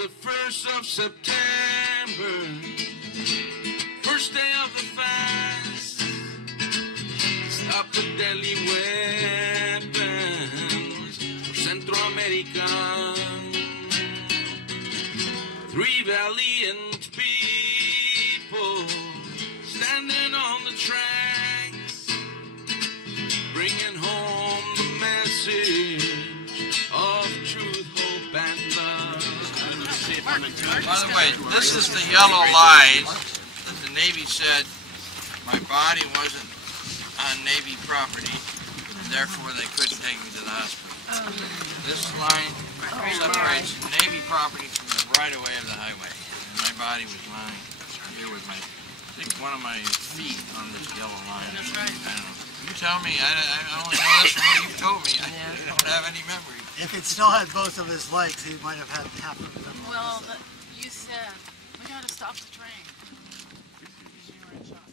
the 1st of September, first day of the fast. Stop the deadly weapons for Central America. 3 valiant people standing on the tracks, bringing home the message of truth, hope, and love. By the way, this is the yellow line that the Navy said my body wasn't on Navy property, and therefore they couldn't take me to the hospital. This line separates Navy property from the right-of-way of the highway. And my body was lying here with my, I think one of my feet on this yellow line. That's right. I don't know. You tell me. I only know this from what you told me. I don't have any memory. If it still had both of his legs, he might have had half of them. Well, you said, we got to stop the train. Because you were in shock.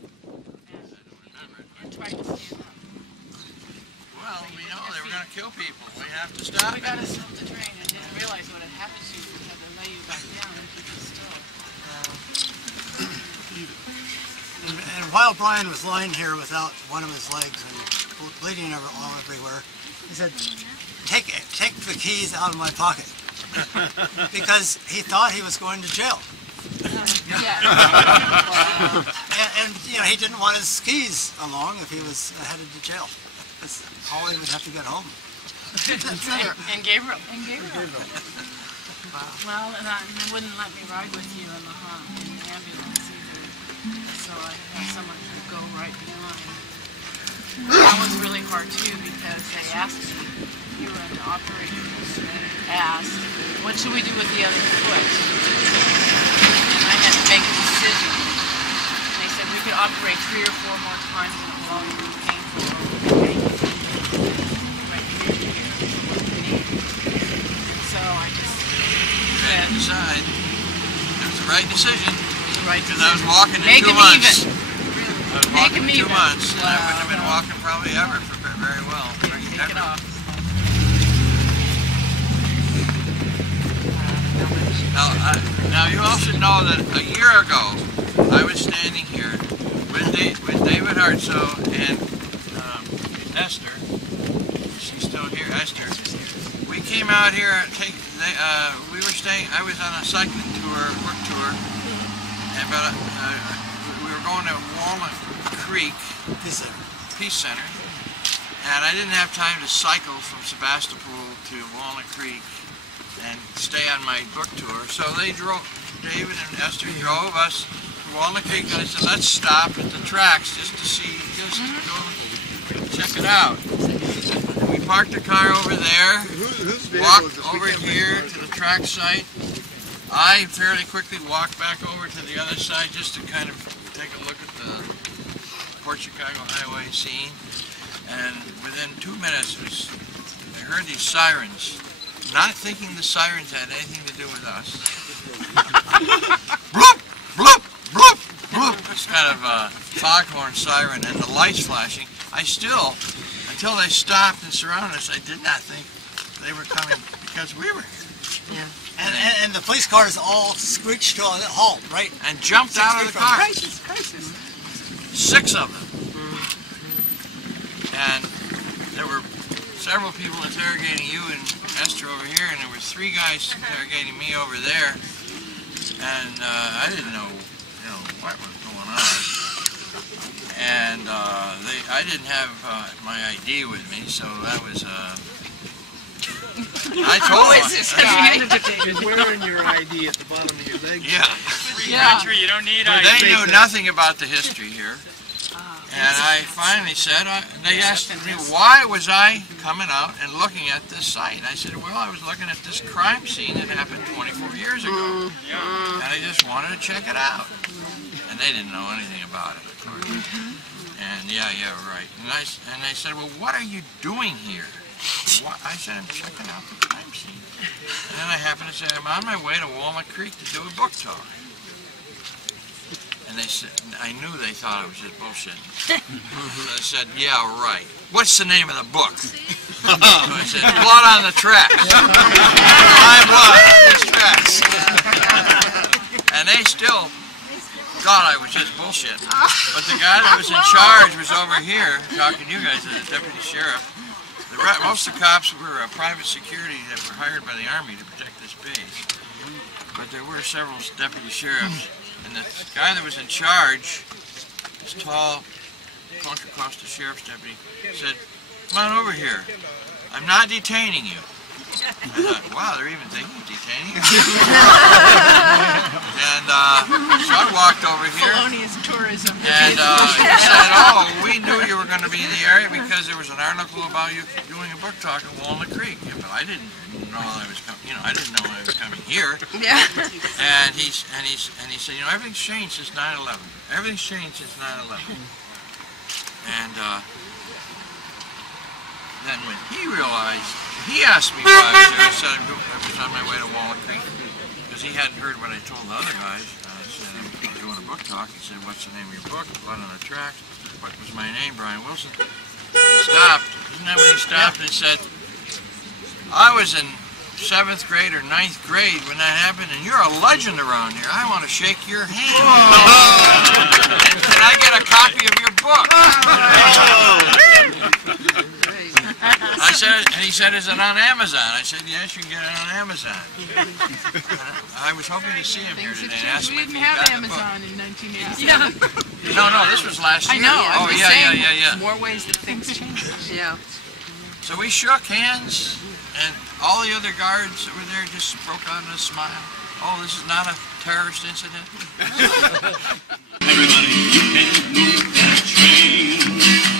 And tried to stand up. Well, we know they were going to kill people. We have to stop We it. got to stop the train and didn't realize what had happened to you. We had to lay you back down and keep you still. And while Brian was lying here without one of his legs and bleeding all everywhere, he said, take the keys out of my pocket. Because he thought he was going to jail. Yeah. And you know, he didn't want his keys along if he was headed to jail. That's all he would have to get home. And Gabriel. Well, and they wouldn't let me ride with you in the ambulance either. So I had someone who would go right behind. That was really hard too because they asked me, you were in the operating room, they asked, what should we do with the other foot? And I had to make a decision. And they said we could operate 3 or 4 more times and it will only be painful. So I just Had to decide. It was the right decision. right Because I was walking in Make 2 them months. even. I was walking in 2 months, and I wouldn't have been walking probably ever for very well. Take it off. Now you all should know that a year ago I was standing here with David Hartsoe and Esther. She's still here, Esther. We came out here. We were staying. I was on a cycling tour, work tour, and we were going to Walnut Creek Peace Center, and I didn't have time to cycle from Sebastopol to Walnut Creek and stay on my book tour. So they drove, David and Esther drove us to Walnut Creek, and I said, let's stop at the tracks just to see, just to go check it out. And we parked the car over there, walked over here to the track site. I fairly quickly walked back over to the other side just to kind of take a look at the Port Chicago Highway scene. And within 2 minutes, I heard these sirens. Not thinking the sirens had anything to do with us. Bloop, bloop, bloop, bloop. It's kind of a foghorn siren and the lights flashing. I still, until they stopped and surrounded us, I did not think they were coming because we were here. Yeah. And the police cars all screeched to a halt, right? And jumped out of the car. Crisis. 6 of them. And there were several people interrogating you and Esther over here, and there were 3 guys interrogating me over there, and I didn't know, what was going on. And I didn't have my ID with me, so that was. I told them. You're wearing your ID at the bottom of your leg. Yeah. Free country, you don't need ID. They knew nothing about the history here. And I finally said, they asked me, why was I coming out and looking at this site? I said, well, I was looking at this crime scene that happened 24 years ago. And I just wanted to check it out. And they didn't know anything about it, of course. And yeah, right. And they said, well, what are you doing here? I said, I'm checking out the crime scene. And then I happened to say, I'm on my way to Walnut Creek to do a book talk. And they said, I knew they thought I was just bullshitting. I said, yeah, right. What's the name of the book? So I said, Blood on the Tracks. My blood on the tracks. still thought I was just bullshit. But the guy that was in charge was over here talking to you guys, the deputy sheriff. Most of the cops were private security that were hired by the Army to protect this base. But there were several deputy sheriffs, and the guy that was in charge, this tall, clunked across the sheriff's deputy, said, "Come on over here. I'm not detaining you." I thought, wow, they're even thinking of detaining you. And so I walked over here. Felonious tourism. And he said, "Oh, we knew you were going to be in the area because there was an article about you doing a book talk at Walnut Creek." Yeah, but I didn't know I was coming. You know, I didn't know I was coming here. Yeah. And he said, "You know, everything's changed since 9/11. Everything's changed since 9/11." And then when he realized, he asked me why I was there. I said I was on my way to Walnut Creek because he hadn't heard what I told the other guys. I said, "I'm doing a book talk." He said, "What's the name of your book?" Blood on the Track. What was my name? Brian Willson. He stopped. Isn't that when he stopped and said, "I was in 7th grade or 9th grade when that happened, and you're a legend around here. I want to shake your hand. And can I get a copy of your book?" I said, and he said, "Is it on Amazon?" I said, "Yes, you can get it on Amazon." I was hoping to see him here today and ask him if he got the book. We didn't have Amazon in 1987. No, this was last year. I know. Oh, yeah. More ways that things change. Yeah. So we shook hands, and all the other guards that were there just broke out in a smile. "Oh, this is not a terrorist incident." Everybody, you can't move that train.